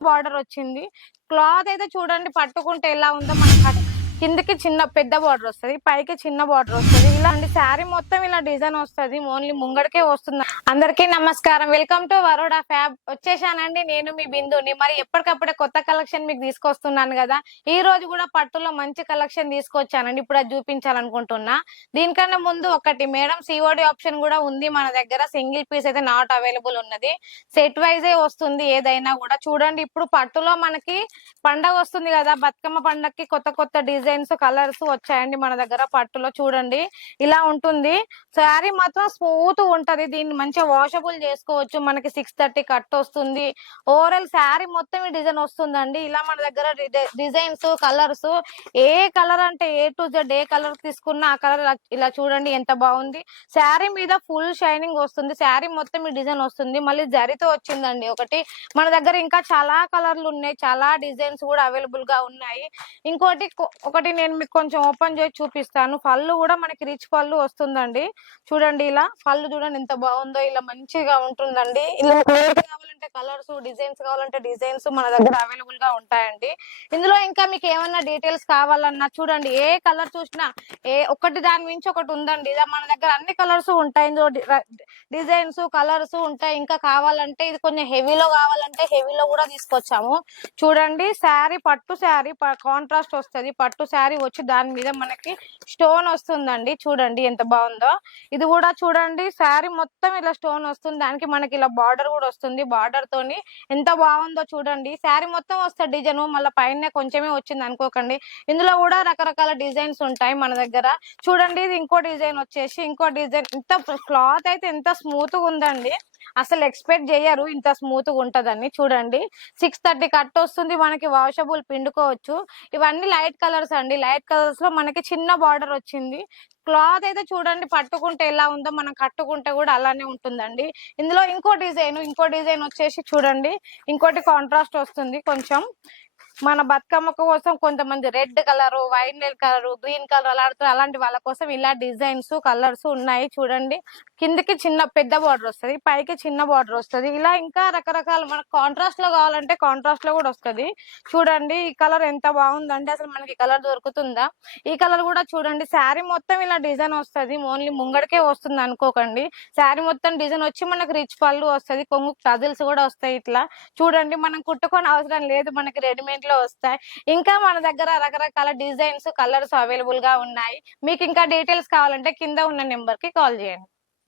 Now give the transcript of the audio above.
Border వచ్చింది. Cloth అయితే చూడండి పట్టుకుంటే ఎలా ఉందో మనకి కిందకి చిన్న పెద్ద బార్డర్ వస్తది పైకి చిన్న బార్డర్ వస్తది. ఇలా అండి శారీ మొత్తం ఇలా డిజైన్ వస్తది ఓన్లీ ముంగడికే వస్తుంది. అందరికీ నమస్కారం. Welcome to Varoda fab. వచ్చేసానండి నేను మీ బిందుని. మరి ఎప్పటికప్పుడే కొత్త కలెక్షన్ మీకు తీసుకొస్తున్నాను కదా ఈ రోజు కూడా పట్టులో మంచి కలెక్షన్ తీసుకొచ్చానండి. ఇప్పుడు అది చూపించాలనుకుంటున్నా. దీనికన్నా ముందు ఒకటి మేడం సిఓడి ఆప్షన్ కూడా ఉంది మన దగ్గర. సింగిల్ పీస్ అయితే నాట్ అవైలబుల్ ఉన్నది. సెట్ వైజే వస్తుంది ఏదైనా కూడా. చూడండి ఇప్పుడు పట్టులో మనకి పండగ వస్తుంది కదా బతుకమ్మ పండగకి కొత్త కొత్త డిజైన్ డిజైన్స్ కలర్స్ వచ్చాయండి మన దగ్గర పట్టులో చూడండి. ఇలా ఉంటుంది. శారీ మాత్రం స్మూత్ ఉంటది. దీన్ని మంచిగా వాషబుల్ చేసుకోవచ్చు. మనకి సిక్స్ థర్టీ కట్ వస్తుంది. ఓవరాల్ శారీ మొత్తం ఈ డిజైన్ వస్తుందండి. ఇలా మన దగ్గర డిజైన్స్ కలర్స్ ఏ కలర్ అంటే ఏ టు జెడ్ ఏ కలర్ తీసుకున్నా ఆ కలర్ ఇలా చూడండి ఎంత బాగుంది. శారీ మీద ఫుల్ షైనింగ్ వస్తుంది. శారీ మొత్తం ఈ డిజైన్ వస్తుంది. మళ్ళీ జరితో వచ్చిందండి ఒకటి. మన దగ్గర ఇంకా చాలా కలర్లు ఉన్నాయి. చాలా డిజైన్స్ కూడా అవైలబుల్గా ఉన్నాయి. ఇంకోటి ఒక ఒకటి నేను మీకు కొంచెం ఓపెన్ చేసి చూపిస్తాను. పళ్ళు కూడా మనకి రిచ్ పళ్ళు వస్తుందండి. చూడండి ఇలా పళ్ళు చూడండి ఎంత బాగుందో ఇలా మంచిగా ఉంటుందండి. ఇలా కలర్స్ డిజైన్స్ కావాలంటే డిజైన్స్ మన దగ్గర అవైలబుల్గా ఉంటాయండి. ఇందులో ఇంకా మీకు ఏమన్నా డీటెయిల్స్ కావాలన్నా చూడండి. ఏ కలర్ చూసినా ఏ ఒకటి దాని మించి ఒకటి ఉందండి. ఇలా మన దగ్గర అన్ని కలర్స్ ఉంటాయి. ఇందులో డిజైన్స్ కలర్స్ ఉంటాయి. ఇంకా కావాలంటే ఇది కొంచెం హెవీలో కావాలంటే హెవీలో కూడా తీసుకొచ్చాము. చూడండి శారీ పట్టు శారీ కాంట్రాస్ట్ వస్తది. పట్టు శారీ వచ్చి దాని మీద మనకి స్టోన్ వస్తుందండి. చూడండి ఎంత బాగుందో. ఇది కూడా చూడండి శారీ మొత్తం ఇలా స్టోన్ వస్తుంది. దానికి మనకి ఇలా బార్డర్ కూడా వస్తుంది. బార్డర్ తోని ఎంత బాగుందో చూడండి. శారీ మొత్తం వస్తుంది డిజైన్. మళ్ళీ పైన కొంచెమే వచ్చింది అనుకోకండి. ఇందులో కూడా రకరకాల డిజైన్స్ ఉంటాయి మన దగ్గర. చూడండి ఇది ఇంకో డిజైన్ వచ్చేసి ఇంకో డిజైన్. ఇంత క్లాత్ అయితే ఎంత స్మూత్గా ఉందండి. అసలు ఎక్స్పెక్ట్ చేయరు ఇంత స్మూత్గా ఉంటదని. చూడండి సిక్స్ థర్టీ కట్ వస్తుంది. మనకి వాషబుల్ పిండుకోవచ్చు. ఇవన్నీ లైట్ కలర్స్ అండి. లైట్ కలర్స్లో మనకి చిన్న బార్డర్ వచ్చింది. క్లాత్ అయితే చూడండి పట్టుకుంటే ఎలా ఉందో మనం కట్టుకుంటే కూడా అలానే ఉంటుందండి. ఇందులో ఇంకో డిజైన్ ఇంకో డిజైన్ వచ్చేసి చూడండి. ఇంకోటి కాంట్రాస్ట్ వస్తుంది కొంచెం. మన బతుకమ్మ కోసం కొంతమంది red colour white colour green colour అలాంటి అలాంటి వాళ్ళ కోసం ఇలా డిజైన్స్ కలర్స్ ఉన్నాయి చూడండి. కిందకి చిన్న పెద్ద బార్డర్ వస్తది పైకి చిన్న బార్డర్ వస్తది. ఇలా ఇంకా రకరకాల మనకు కాంట్రాస్ట్లో కావాలంటే కాంట్రాస్ట్లో కూడా వస్తది. చూడండి ఈ కలర్ ఎంత బాగుందంటే అసలు మనకి కలర్ దొరుకుతుందా? ఈ కలర్ కూడా చూడండి శారీ మొత్తం ఇలా డిజైన్ వస్తది. ఓన్లీ ముంగడికే వస్తుంది అనుకోకండి. శారీ మొత్తం డిజైన్ వచ్చి మనకి రిచ్ పళ్ళు వస్తది కొంగు టజిల్స్ కూడా వస్తాయి ఇట్లా. చూడండి మనం కుట్టుకొని అవసరం లేదు మనకి రెడీమేడ్ లో వస్తాయి. ఇంకా మన దగ్గర రకరకాల డిజైన్స్ కలర్స్ అవైలబుల్గా ఉన్నాయి. మీకు ఇంకా డీటెయిల్స్ కావాలంటే కింద ఉన్న నెంబర్కి కాల్ చేయండి.